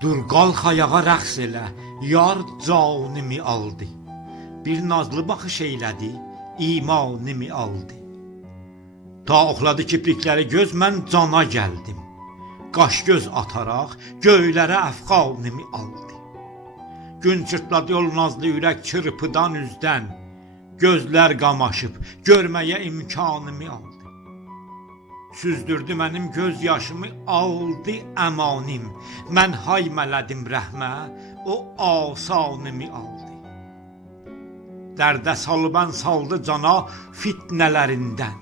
Dur qalx ayağa rəqs elə, yar canımı aldı. Bir nazlı baxış eylədi, imanımı aldı. Ta oxladı kiprikləri göz, mən cana gəldim. Qaş göz ataraq göylərə əfqanımı aldı. Gün çırtladı yol nazlı ürək çırpıdan üzdən. Gözlər qamaşıb görməyə imkanımı aldı. Süzdürdü mənim göz yaşımı, aldı əmanim. Mən haymələdim rəhmə, o asanımı aldı. Dərdə salban saldı cana fitnələrindən.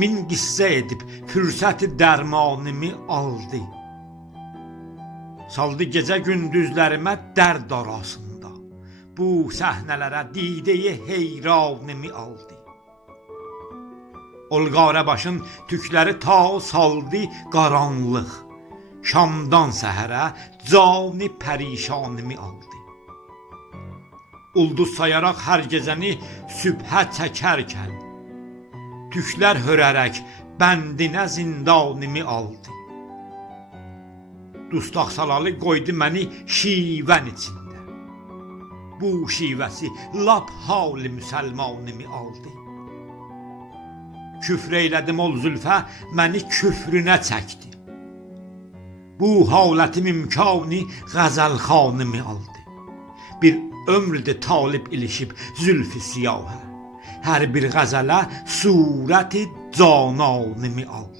Min qissə edib fürsəti dərmanımı aldı. Saldı gecə gündüzlərimə dərd arasında. Bu səhnələrə dideyi heyranımı aldı. Olqarə başın tükləri ta saldı qaranlıq. Şamdan səhərə cani pərişanımı aldı. Ulduz sayaraq hər gecəni sübhə çəkərkən, tüklər hörərək bəndinə zindanımı aldı. Dustaq salalı qoydu məni şivən içində. Bu şivəsi lap hali müsəlmanımı aldı. Küfr eylədim ol zülfə, məni küfrünə çəkdi. Bu halətim imkanı qəzəlxanımı aldı. Bir ömrdə talib ilişib zülfü siyahə, hər bir qəzələ surəti cananımı aldı.